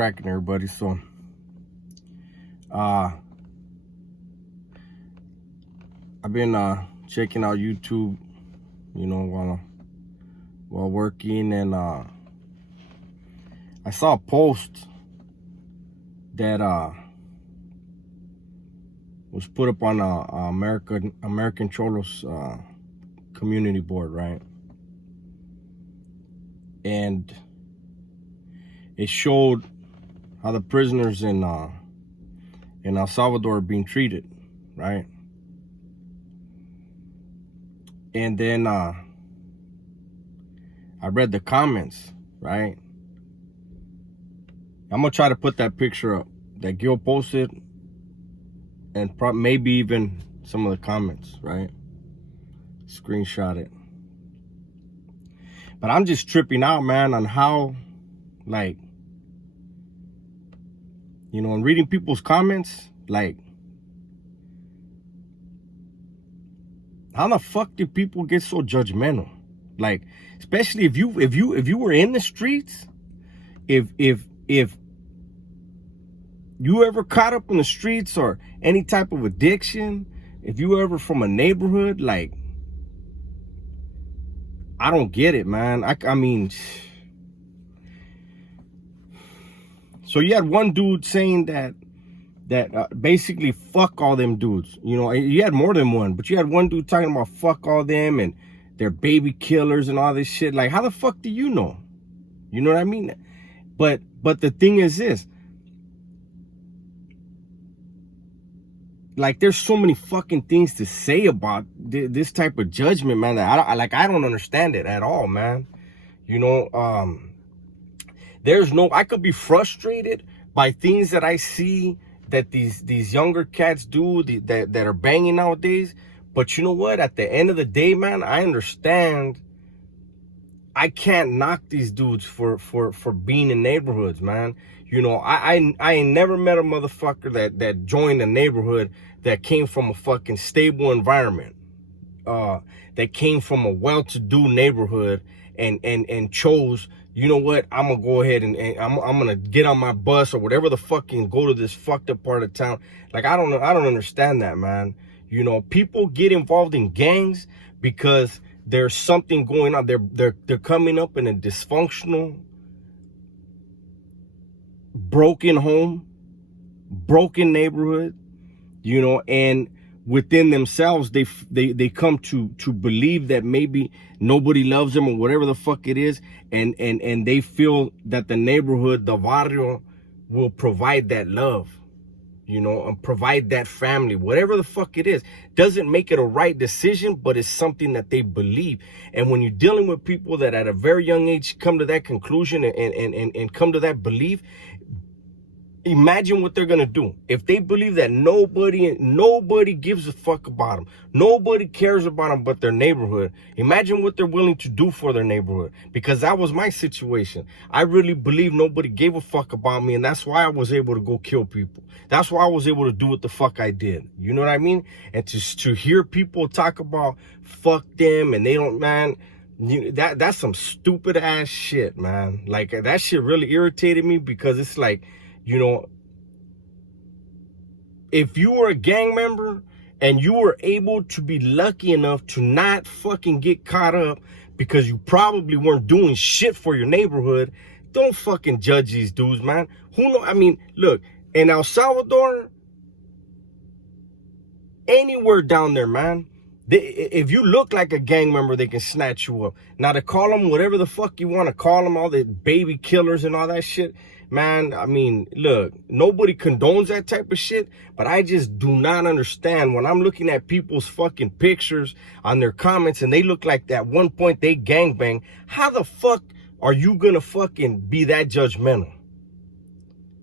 cracking, everybody? So, I've been checking out YouTube, while working, and I saw a post that was put up on American Cholos community board, right? And it showed how the prisoners in El Salvador are being treated, right? And then I read the comments, right? I'm gonna try to put that picture up that Gil posted, and maybe even some of the comments, right? Screenshot it. But I'm just tripping out, man, on how, like, and reading people's comments, like, how the fuck do people get so judgmental? Like, especially if you were in the streets, if you ever caught up in the streets or any type of addiction, if you were ever from a neighborhood, like, I don't get it, man. I mean, so you had one dude saying that basically fuck all them dudes. You had more than one, but you had one dude talking about fuck all them and they're baby killers and all this shit. Like, how the fuck do you know? You know what I mean? But the thing is this. Like, there's so many fucking things to say about this type of judgment, man, that I don't understand it at all, man. I could be frustrated by things that I see that these younger cats do that are banging nowadays. But you know what? At the end of the day, man, I understand. I can't knock these dudes for being in neighborhoods, man. I ain't never met a motherfucker that joined a neighborhood that came from a fucking stable environment, that came from a well-to-do neighborhood and chose, you know what, I'm gonna go ahead and I'm gonna get on my bus or whatever the fuck and go to this fucked up part of town. Like, I don't understand that, man. People get involved in gangs because there's something going on. They're coming up in a dysfunctional, broken home, broken neighborhood, and within themselves they come to believe that maybe nobody loves them or whatever the fuck it is, and they feel that the neighborhood, the barrio, will provide that love, and provide that family, whatever the fuck it is. Doesn't make it a right decision, but it's something that they believe. And when you're dealing with people that at a very young age come to that conclusion and come to that belief, imagine what they're gonna do if they believe that nobody gives a fuck about them, nobody cares about them but their neighborhood. Imagine what they're willing to do for their neighborhood, because that was my situation. I really believe nobody gave a fuck about me, and that's why I was able to go kill people. That's why I was able to do what the fuck I did. You know what I mean? And to hear people talk about fuck them and they don't, man, that's some stupid ass shit, man. Like, that shit really irritated me, because it's like, if you were a gang member and you were able to be lucky enough to not fucking get caught up because you probably weren't doing shit for your neighborhood, don't fucking judge these dudes, man. I mean, look, in El Salvador, anywhere down there, man, if you look like a gang member, they can snatch you up. Now, to call them whatever the fuck you want to call them, all the baby killers and all that shit, man, I mean, look, nobody condones that type of shit, but I just do not understand when I'm looking at people's fucking pictures on their comments and they look like at one point they gangbang. How the fuck are you gonna fucking be that judgmental?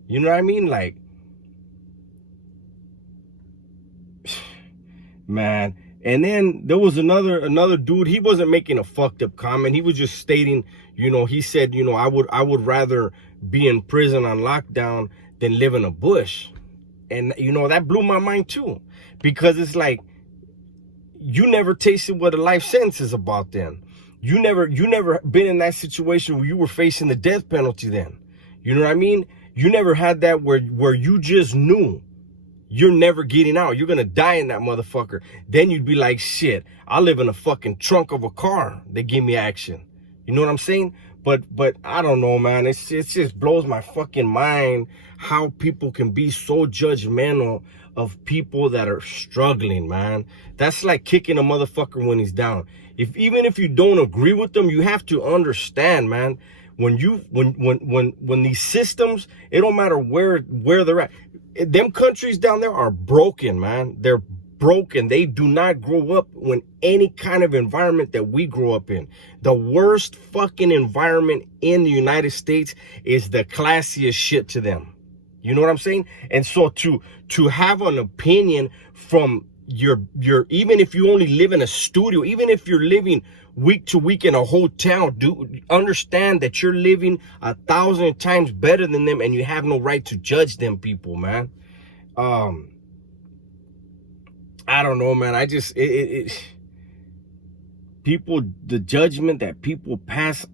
You know what I mean? Like, man. And then there was another dude. He wasn't making a fucked up comment. He was just stating, he said, I would rather be in prison on lockdown than live in a bush. And that blew my mind too, because it's like, you never tasted what a life sentence is about then. You never been in that situation where you were facing the death penalty then. You know what I mean? You never had that where you just knew you're never getting out. You're gonna die in that motherfucker. Then you'd be like, shit, I live in a fucking trunk of a car. They give me action. You know what I'm saying? But I don't know, man. It just blows my fucking mind how people can be so judgmental of people that are struggling, man. That's like kicking a motherfucker when he's down. Even if you don't agree with them, you have to understand, man. When these systems, it don't matter where they're at. Them countries down there are broken, man. They're broken. They do not grow up in any kind of environment that we grow up in. The worst fucking environment in the United States is the classiest shit to them. You know what I'm saying? And so to have an opinion from your even if you only live in a studio, even if you're living week to week in a hotel, understand that you're living 1,000 times better than them, and you have no right to judge them people, man. I don't know, man. I just people, the judgment that people pass,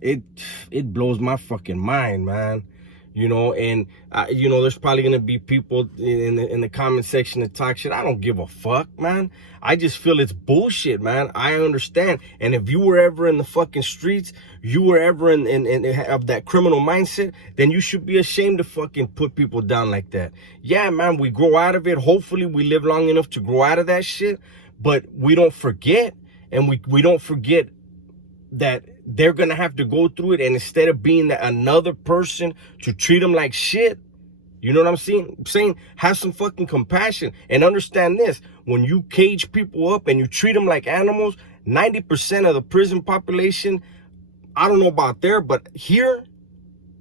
it blows my fucking mind, man. You know, and you know, there's probably gonna be people in the comment section that talk shit. I don't give a fuck, man. I just feel it's bullshit, man. I understand. And if you were ever in the fucking streets, you were ever in of that criminal mindset, then you should be ashamed to fucking put people down like that. Yeah, man, we grow out of it. Hopefully we live long enough to grow out of that shit, but we don't forget, and we don't forget that they're gonna have to go through it, and instead of being another person to treat them like shit, you know what I'm saying? Have some fucking compassion and understand this. When you cage people up and you treat them like animals, 90% of the prison population, I don't know about there, but here,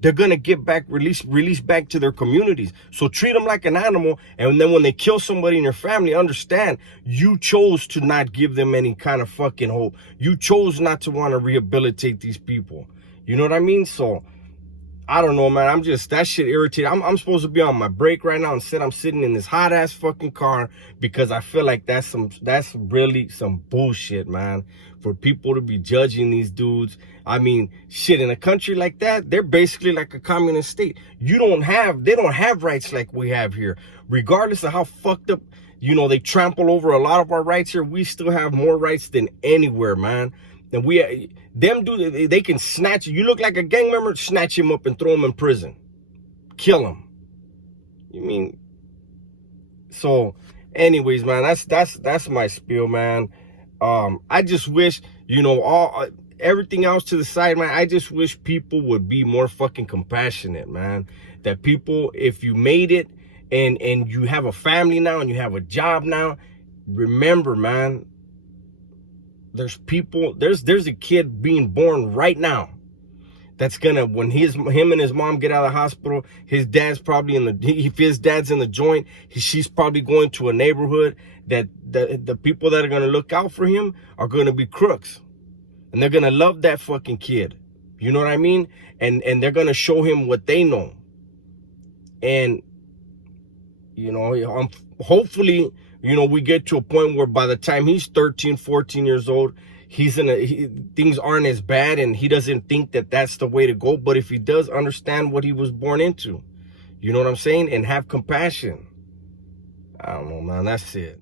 they're gonna get back, released back to their communities. So treat them like an animal, and then when they kill somebody in your family, understand you chose to not give them any kind of fucking hope. You chose not to want to rehabilitate these people. You know what I mean? So I don't know, man. I'm just, that shit irritated. I'm supposed to be on my break right now. Instead, I'm sitting in this hot ass fucking car because I feel like that's really some bullshit, man. For people to be judging these dudes. I mean, shit, in a country like that, they're basically like a communist state. They don't have rights like we have here. Regardless of how fucked up, you know, they trample over a lot of our rights here, we still have more rights than anywhere, man. And they can snatch you. You look like a gang member, snatch him up and throw him in prison. Kill him. You mean? So, anyways, man, that's my spiel, man. I just wish, you know, everything else to the side, man. I just wish people would be more fucking compassionate, man. That people, if you made it and you have a family now and you have a job now, remember, man, there's a kid being born right now that's gonna, when him and his mom get out of the hospital, his dad's probably if his dad's in the joint, she's probably going to a neighborhood that the people that are gonna look out for him are gonna be crooks, and they're gonna love that fucking kid. You know what I mean? And they're gonna show him what they know. And you know, hopefully, you know, we get to a point where by the time he's 13, 14 years old, things aren't as bad, and he doesn't think that that's the way to go. But if he does understand what he was born into, you know what I'm saying? And have compassion. I don't know, man. That's it.